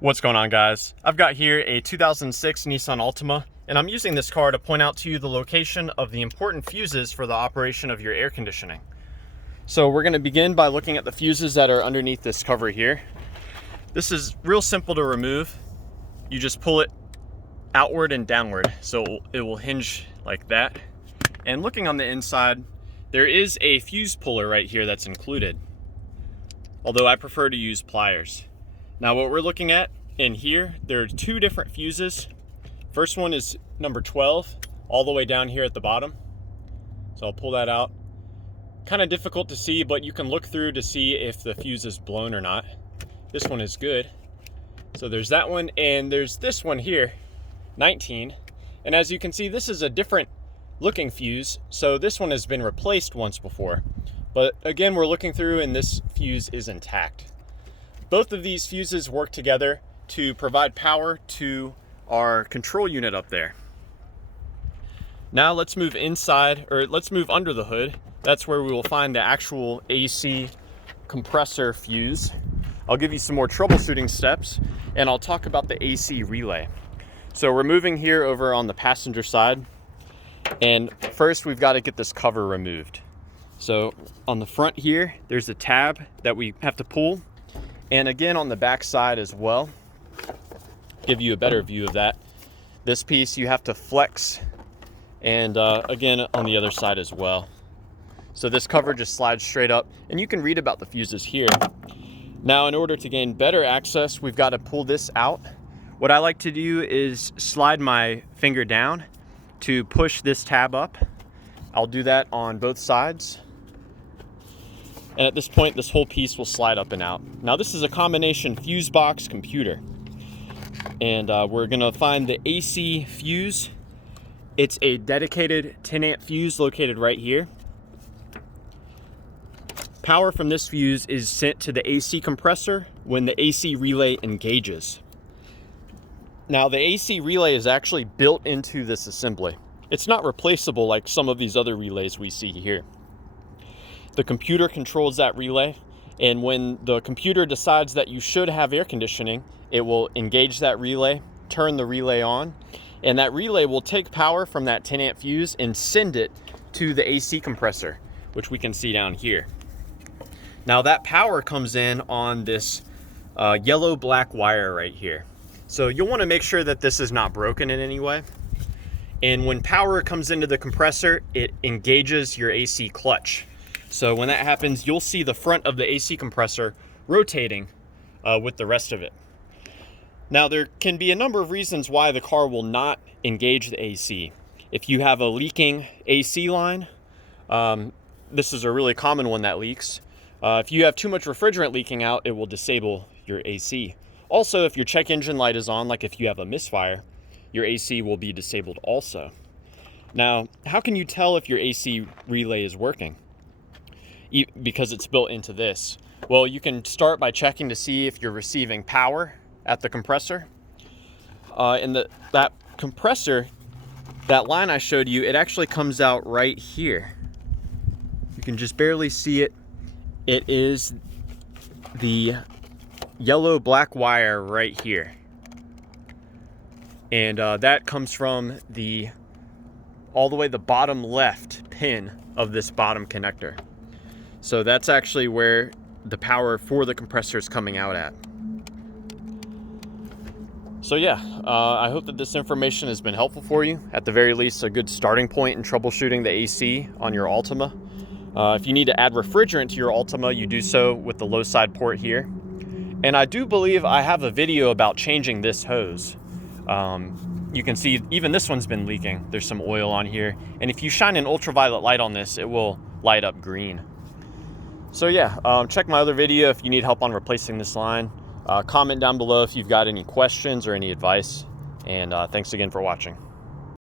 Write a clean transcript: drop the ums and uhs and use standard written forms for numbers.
What's going on, guys? I've got here a 2006 Nissan Altima, and I'm using this car to point out to you the location of the important fuses for the operation of your air conditioning. So we're going to begin by looking at the fuses that are underneath this cover here. This is real simple to remove. You just pull it outward and downward, so it will hinge like that. And looking on the inside, there is a fuse puller right here that's included, although I prefer to use pliers. Now what we're looking at in here, there are two different fuses. First one is number 12, all the way down here at the bottom. So I'll pull that out. Kind of difficult to see, but you can look through to see if the fuse is blown or not. This one is good. So there's that one, and there's this one here, 19. And as you can see, this is a different looking fuse. So this one has been replaced once before. But again, we're looking through and this fuse is intact. Both of these fuses work together to provide power to our control unit up there. Now let's move inside, or let's move under the hood. That's where we will find the actual AC compressor fuse. I'll give you some more troubleshooting steps, and I'll talk about the AC relay. So we're moving here over on the passenger side, and first we've got to get this cover removed. So on the front here, there's a tab that we have to pull. And again, on the back side as well, give you a better view of that. This piece you have to flex, and again on the other side as well. So this cover just slides straight up, and you can read about the fuses here. Now, in order to gain better access, we've got to pull this out. What I like to do is slide my finger down to push this tab up. I'll do that on both sides. And at this point, this whole piece will slide up and out. Now this is a combination fuse box computer. And we're gonna find the AC fuse. It's a dedicated 10 amp fuse located right here. Power from this fuse is sent to the AC compressor when the AC relay engages. Now the AC relay is actually built into this assembly. It's not replaceable like some of these other relays we see here. The computer controls that relay, and when the computer decides that you should have air conditioning, it will engage that relay, turn the relay on, and that relay will take power from that 10 amp fuse and send it to the AC compressor, which we can see down here. Now that power comes in on this yellow black wire right here. So you'll want to make sure that this is not broken in any way. And when power comes into the compressor, it engages your AC clutch. So when that happens, you'll see the front of the AC compressor rotating with the rest of it. Now there can be a number of reasons why the car will not engage the AC. If you have a leaking AC line, this is a really common one that leaks. If you have too much refrigerant leaking out, it will disable your AC. Also, if your check engine light is on, like if you have a misfire, your AC will be disabled also. Now, how can you tell if your AC relay is working? Because it's built into this. Well, you can start by checking to see if you're receiving power at the compressor. And that compressor, that line I showed you, it actually comes out right here. You can just barely see it. It is the yellow black wire right here. And that comes from all the way the bottom left pin of this bottom connector. So that's actually where the power for the compressor is coming out at. So yeah, I hope that this information has been helpful for you. At the very least, a good starting point in troubleshooting the AC on your Altima. If you need to add refrigerant to your Altima, you do so with the low side port here. And I do believe I have a video about changing this hose. You can see even this one's been leaking. There's some oil on here. And if you shine an ultraviolet light on this, it will light up green. So yeah, check my other video if you need help on replacing this line. Comment down below if you've got any questions or any advice. And thanks again for watching.